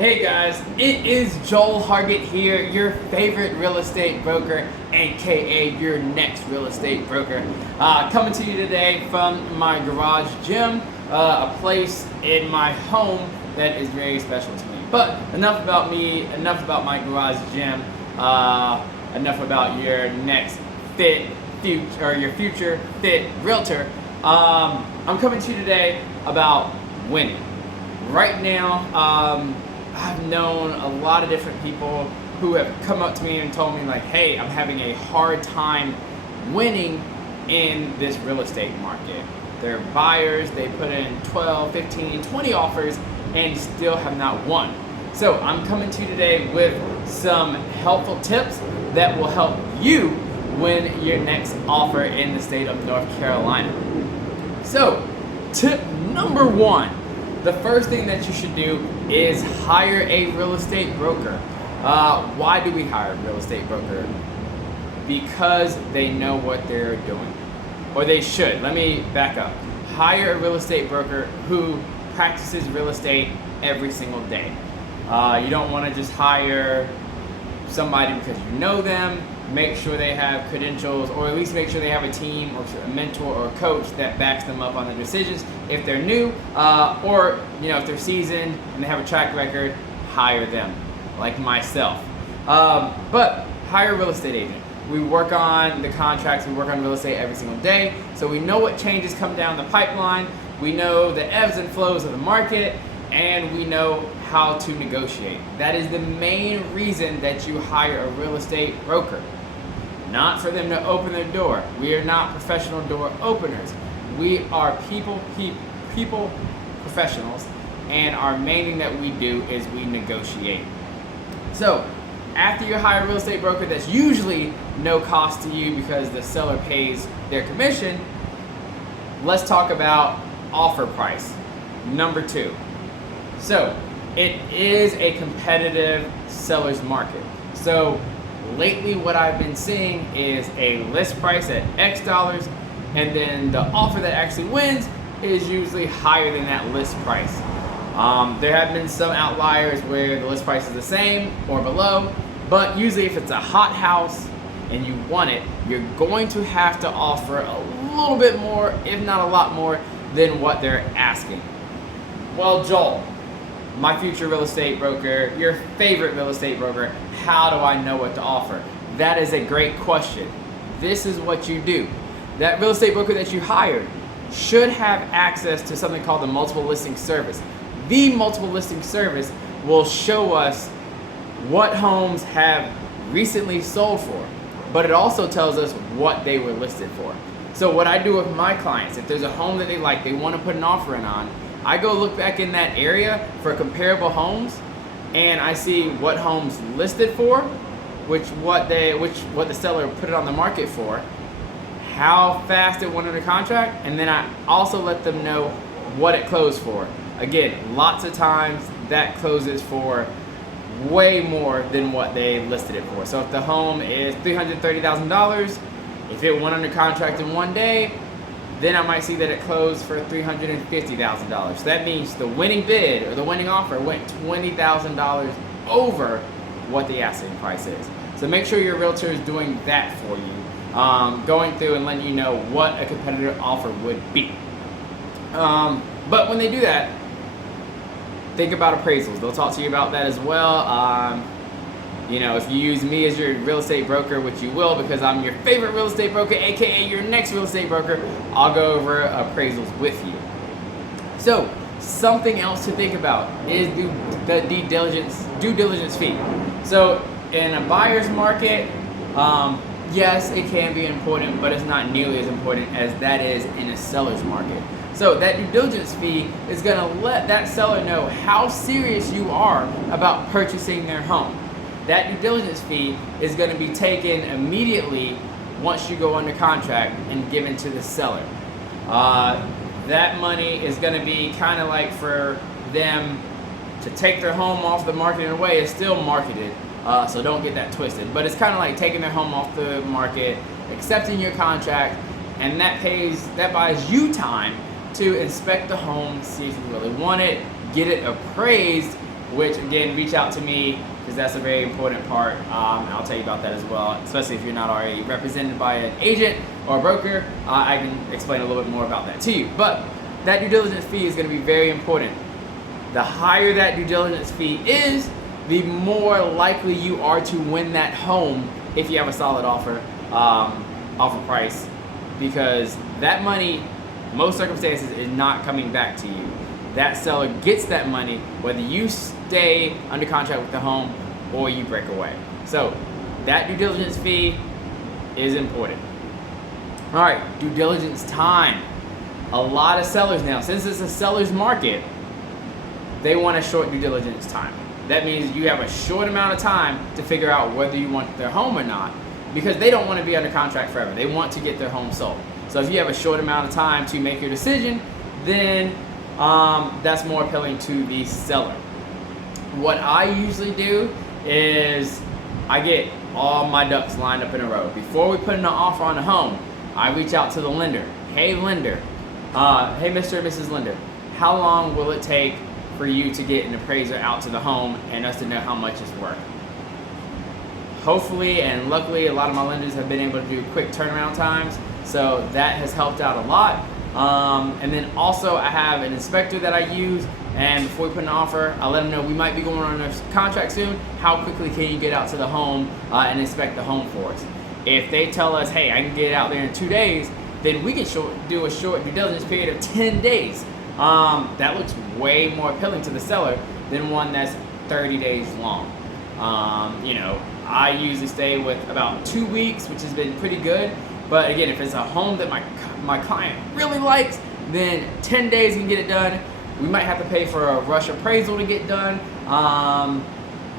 Hey guys, it is Joel Hargett here, your favorite real estate broker, aka your next real estate broker. Coming to you today from my garage gym, a place in my home that is very special to me. But enough about me, enough about my garage gym, enough about your next your future fit realtor. I'm coming to you today about winning. Right now, I've known a lot of different people who have come up to me and told me like, hey, I'm having a hard time winning in this real estate market. They're buyers, they put in 12, 15, 20 offers and still have not won. So I'm coming to you today with some helpful tips that will help you win your next offer in the state of North Carolina. So tip number one. The first thing that you should do is hire a real estate broker. Why do we hire a real estate broker? Because they know what they're doing, or they should. Let me back up. Hire a real estate broker who practices real estate every single day. You don't want to just hire somebody because you know them. Make sure they have credentials, or at least make sure they have a team or a mentor or a coach that backs them up on their decisions. If they're new, or if they're seasoned and they have a track record, hire them, like myself. But hire a real estate agent. We work on the contracts, we work on real estate every single day, so we know what changes come down the pipeline, we know the ebbs and flows of the market, and we know how to negotiate. That is the main reason that you hire a real estate broker. Not for them to open their door. We are not professional door openers. We are people professionals, and our main thing that we do is we negotiate. So after you hire a real estate broker, that's usually no cost to you because the seller pays their commission. Let's talk about offer price. Number two. So it is a competitive seller's market. So lately what I've been seeing is a list price at X dollars, and then the offer that actually wins is usually higher than that list price. There have been some outliers where the list price is the same or below, but usually if it's a hot house and you want it, you're going to have to offer a little bit more, if not a lot more, than what they're asking. Well, Joel, my future real estate broker, your favorite real estate broker, how do I know what to offer? That is a great question. This is what you do. That real estate broker that you hired should have access to something called the multiple listing service. The multiple listing service will show us what homes have recently sold for, but it also tells us what they were listed for. So what I do with my clients, if there's a home that they like, they want to put an offer in on, I go look back in that area for comparable homes, and I see what homes listed for, what the seller put it on the market for, how fast it went under contract, and then I also let them know what it closed for. Again, lots of times that closes for way more than what they listed it for. So if the home is $330,000, if it went under contract in one day, then I might see that it closed for $350,000. So that means the winning bid or the winning offer went $20,000 over what the asking price is. So make sure your realtor is doing that for you, going through and letting you know what a competitive offer would be. But when they do that, think about appraisals. They'll talk to you about that as well. If you use me as your real estate broker, which you will because I'm your favorite real estate broker, aka your next real estate broker, I'll go over appraisals with you. So something else to think about is the due diligence fee. So in a buyer's market, yes, it can be important, but it's not nearly as important as that is in a seller's market. So that due diligence fee is going to let that seller know how serious you are about purchasing their home. That due diligence fee is going to be taken immediately once you go under contract and given to the seller. That money is going to be kind of like for them to take their home off the market. In a way, it's still marketed, so don't get that twisted. But it's kind of like taking their home off the market, accepting your contract, and that buys you time to inspect the home, see if you really want it, get it appraised, which again, reach out to me because that's a very important part. I'll tell you about that as well, especially if you're not already represented by an agent or a broker. I can explain a little bit more about that to you. But that due diligence fee is going to be very important. The higher that due diligence fee is, the more likely you are to win that home if you have a solid offer price, because that money, most circumstances, is not coming back to you. That seller gets that money whether you stay under contract with the home or you break away. So that due diligence fee is important. All right, due diligence time. A lot of sellers now, since it's a seller's market, they want a short due diligence time. That means you have a short amount of time to figure out whether you want their home or not, because they don't want to be under contract forever. They want to get their home sold. So if you have a short amount of time to make your decision, then that's more appealing to the seller. What I usually do is I get all my ducks lined up in a row. Before we put in an offer on the home, I reach out to the lender. Hey lender, hey Mr. and Mrs. Lender, how long will it take for you to get an appraiser out to the home and us to know how much it's worth? Hopefully and luckily, a lot of my lenders have been able to do quick turnaround times, so that has helped out a lot. And then also I have an inspector that I use, and before we put an offer, I let them know we might be going on a contract soon. How quickly can you get out to the home and inspect the home for us? If they tell us, hey, I can get out there in 2 days, then we can do a short due diligence period of 10 days. That looks way more appealing to the seller than one that's 30 days long. I usually stay with about 2 weeks, which has been pretty good. But again, if it's a home that my client really likes, then 10 days can get it done. We might have to pay for a rush appraisal to get done.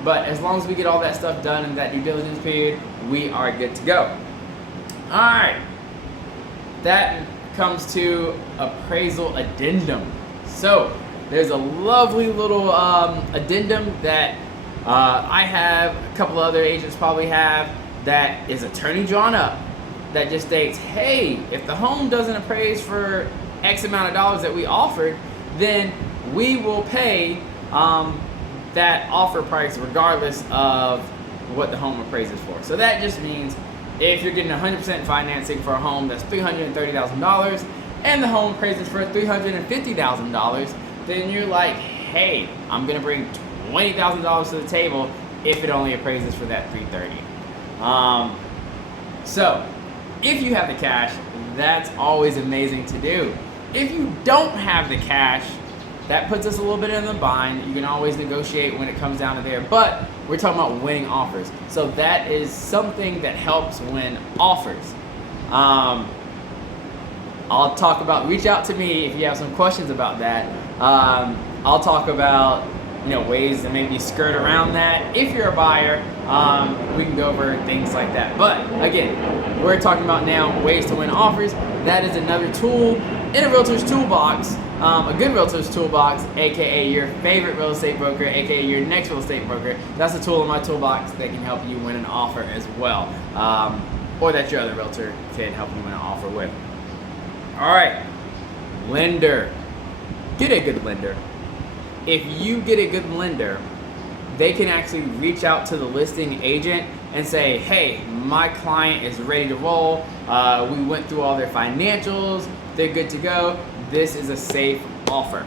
But as long as we get all that stuff done in that due diligence period, we are good to go. All right. That comes to appraisal addendum. So there's a lovely little addendum that I have, a couple of other agents probably have, that is attorney drawn up, that just states, hey, if the home doesn't appraise for X amount of dollars that we offered, then we will pay that offer price regardless of what the home appraises for. So that just means if you're getting 100% financing for a home that's $330,000 and the home appraises for $350,000, then you're like, hey, I'm gonna bring $20,000 to the table if it only appraises for that $330,000. So if you have the cash, that's always amazing to do. If you don't have the cash, that puts us a little bit in the bind. You can always negotiate when it comes down to there, but we're talking about winning offers. So that is something that helps win offers. I'll talk about, reach out to me if you have some questions about that. I'll talk about ways to maybe skirt around that. If you're a buyer, we can go over things like that. But again, we're talking about now ways to win offers. That is another tool in a realtor's toolbox, a good realtor's toolbox, aka your favorite real estate broker, aka your next real estate broker. That's a tool in my toolbox that can help you win an offer as well, or that your other realtor can help you win an offer with. All right, lender. Get a good lender. If you get a good lender, they can actually reach out to the listing agent and say, hey, my client is ready to roll. We went through all their financials. They're good to go. This is a safe offer.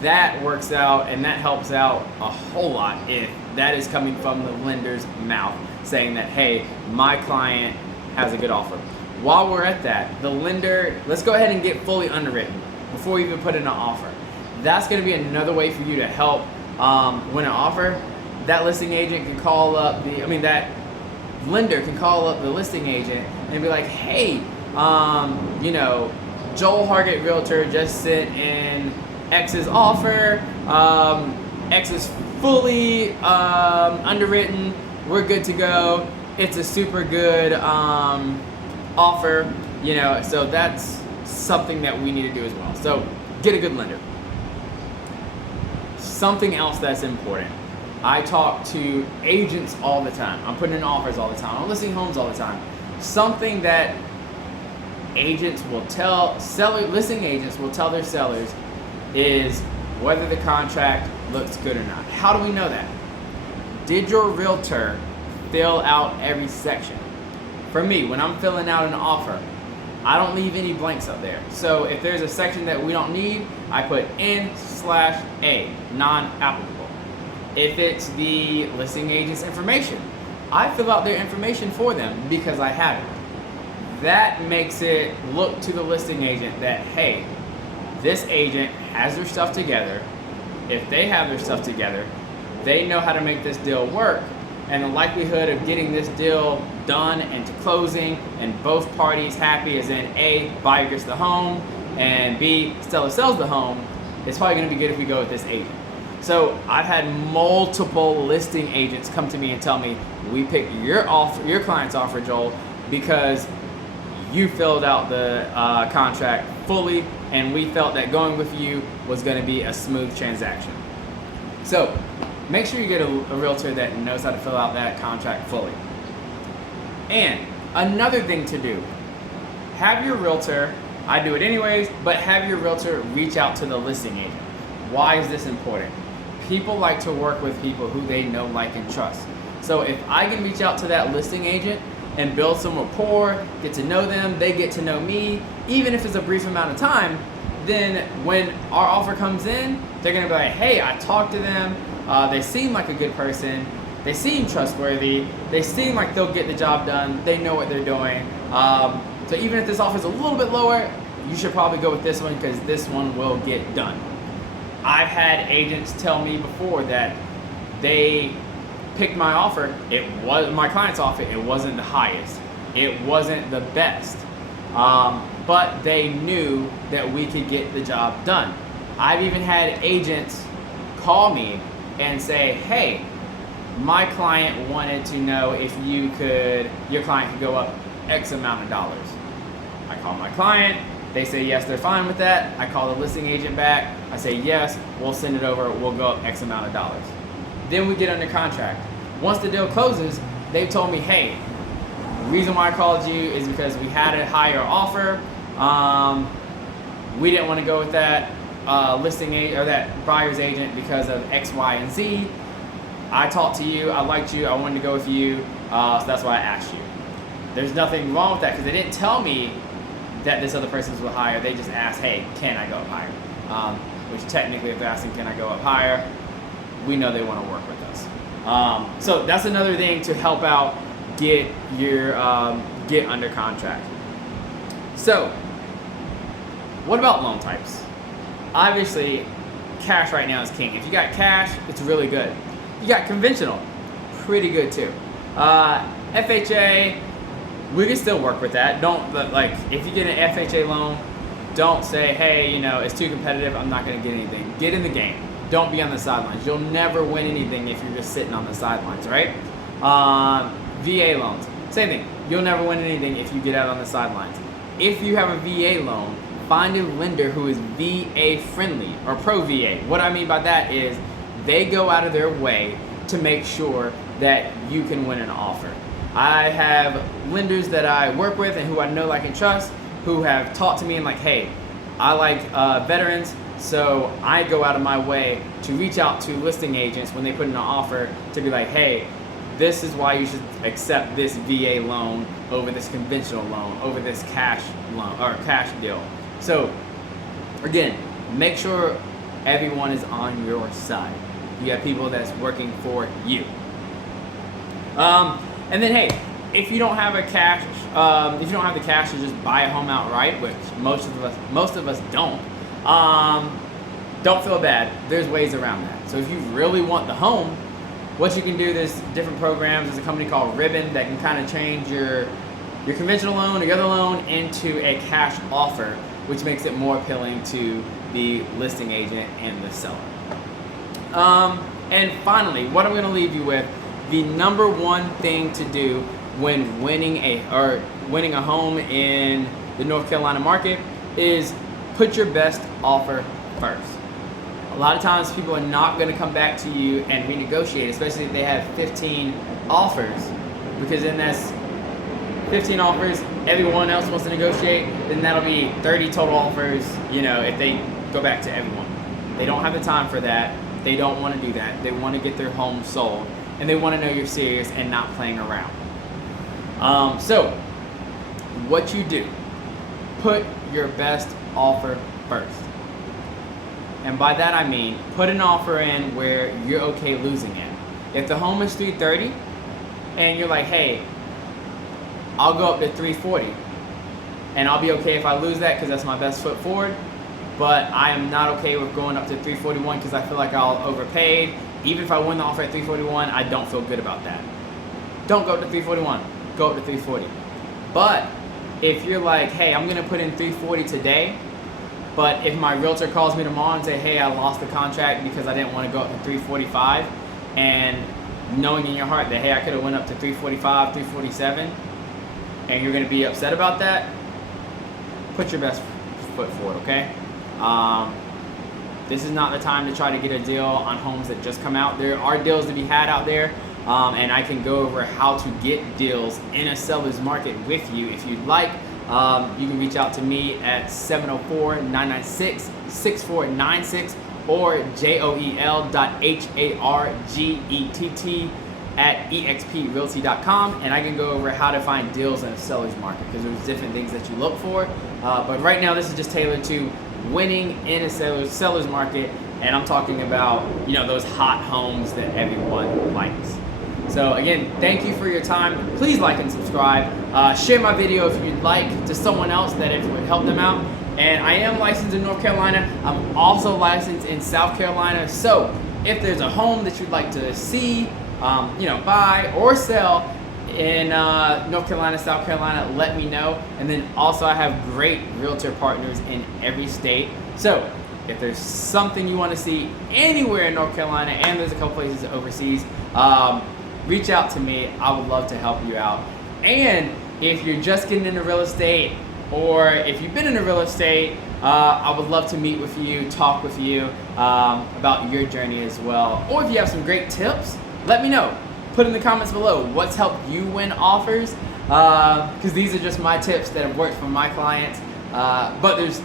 That works out and that helps out a whole lot if that is coming from the lender's mouth saying that, hey, my client has a good offer. While we're at that, the lender, let's go ahead and get fully underwritten before we even put in an offer. That's going to be another way for you to help win an offer. That listing agent can call up that lender can call up the listing agent and be like, hey, Joel Hargett Realtor just sent in X's offer. X is fully underwritten. We're good to go. It's a super good offer, so that's something that we need to do as well. So get a good lender. Something else that's important. I talk to agents all the time. I'm putting in offers all the time. I'm listing homes all the time. Something that agents will tell listing agents will tell their sellers is whether the contract looks good or not. How do we know that? Did your realtor fill out every section? For me, when I'm filling out an offer, I don't leave any blanks up there. So if there's a section that we don't need, I put N/A, non-applicable. If it's the listing agent's information, I fill out their information for them because I have it. That makes it look to the listing agent that, hey, this agent has their stuff together. If they have their stuff together, they know how to make this deal work, and the likelihood of getting this deal done and to closing and both parties happy, as in A, buyer gets the home, and B, seller sells the home, it's probably going to be good if we go with this agent. So I've had multiple listing agents come to me and tell me, we picked your offer, your client's offer, Joel, because you filled out the contract fully, and we felt that going with you was going to be a smooth transaction. So make sure you get a realtor that knows how to fill out that contract fully. And another thing to do, have your realtor, I do it anyways, but have your realtor reach out to the listing agent. Why is this important? People like to work with people who they know, like, and trust. So if I can reach out to that listing agent and build some rapport, get to know them, they get to know me, even if it's a brief amount of time, then when our offer comes in, they're gonna be like, hey, I talked to them, they seem like a good person, they seem trustworthy, they seem like they'll get the job done, they know what they're doing. So even if this offer is a little bit lower, you should probably go with this one because this one will get done. I've had agents tell me before that they picked my offer, it was my client's offer, it wasn't the highest, it wasn't the best, but they knew that we could get the job done. I've even had agents call me and say, hey, my client wanted to know if your client could go up X amount of dollars. I call my client, they say yes, they're fine with that. I call the listing agent back, I say yes, we'll send it over, we'll go up X amount of dollars. Then we get under contract. Once the deal closes, they told me, hey, the reason why I called you is because we had a higher offer. We didn't want to go with that listing agent or that buyer's agent because of X, Y, and Z. I talked to you, I liked you, I wanted to go with you, so that's why I asked you. There's nothing wrong with that because they didn't tell me that this other person was higher. They just asked, hey, can I go up higher? Which technically, if they're asking, can I go up higher, we know they want to work with us. So that's another thing to help out get under contract. So what about loan types? Obviously, cash right now is king. If you got cash, it's really good. You got conventional, pretty good too. FHA, we can still work with that. Don't, like, if you get an FHA loan, don't say, hey, it's too competitive, I'm not gonna get anything. Get in the game. Don't be on the sidelines. You'll never win anything if you're just sitting on the sidelines, right? VA loans, same thing. You'll never win anything if you get out on the sidelines. If you have a VA loan, find a lender who is VA friendly or pro VA. What I mean by that is they go out of their way to make sure that you can win an offer. I have lenders that I work with and who I know, like, and trust, who have talked to me and like, hey, I like veterans, so I go out of my way to reach out to listing agents when they put in an offer to be like, hey, this is why you should accept this VA loan over this conventional loan, over this cash loan or cash deal. So again, make sure everyone is on your side. You have people that's working for you. And then, hey, if you don't have the cash to just buy a home outright, which most of us don't feel bad. There's ways around that. So if you really want the home, what you can do, there's different programs. There's a company called Ribbon that can kind of change your conventional loan or your other loan into a cash offer, which makes it more appealing to the listing agent and the seller. And finally, what I'm going to leave you with, the number one thing to do when winning a home in the North Carolina market is put your best offer first. A lot of times people are not going to come back to you and renegotiate, especially if they have 15 offers, because then that's 15 offers, everyone else wants to negotiate, then that'll be 30 total offers, if they go back to everyone. They don't have the time for that. They don't want to do that. They want to get their home sold, and they want to know you're serious and not playing around. So what you do, put your best offer first. And by that I mean, put an offer in where you're okay losing it. If the home is $330 and you're like, hey, I'll go up to $340 and I'll be okay if I lose that because that's my best foot forward, but I am not okay with going up to $341 because I feel like I'll overpaid. Even if I win the offer at $341, I don't feel good about that. Don't go up to $341, go up to $340. But if you're like, hey, I'm gonna put in $340 today, but if my realtor calls me tomorrow and say, hey, I lost the contract because I didn't want to go up to $345, and knowing in your heart that, hey, I could have went up to $345, $347, and you're gonna be upset about that, put your best foot forward, okay? This is not the time to try to get a deal on homes that just come out. There are deals to be had out there, and I can go over how to get deals in a seller's market with you if you'd like. You can reach out to me at 704-996-6496 or joel.hargett@exprealty.com, and I can go over how to find deals in a seller's market because there's different things that you look for. But right now this is just tailored to winning in a seller's market, and I'm talking about, you know, those hot homes that everyone likes. So again, thank you for your time. Please like and subscribe. Share my video if you'd like to someone else that it would help them out. And I am licensed in North Carolina. I'm also licensed in South Carolina. So if there's a home that you'd like to see, you know, buy or sell in North Carolina, South Carolina, let me know. And then also I have great realtor partners in every state. So if there's something you want to see anywhere in North Carolina, and there's a couple places overseas, reach out to me. I would love to help you out. And if you're just getting into real estate, or if you've been into real estate, I would love to meet with you, talk with you about your journey as well. Or if you have some great tips, let me know. Put in the comments below what's helped you win offers, because these are just my tips that have worked for my clients. But there's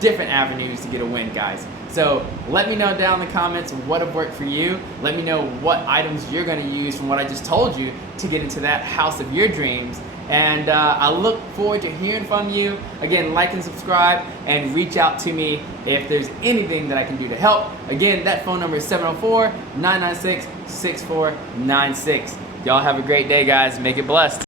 different avenues to get a win, guys. So let me know down in the comments what have worked for you. Let me know what items you're gonna use from what I just told you to get into that house of your dreams. And I look forward to hearing from you. Again, like and subscribe, and reach out to me if there's anything that I can do to help. Again, that phone number is 704-996-6496. Y'all have a great day, guys. Make it blessed.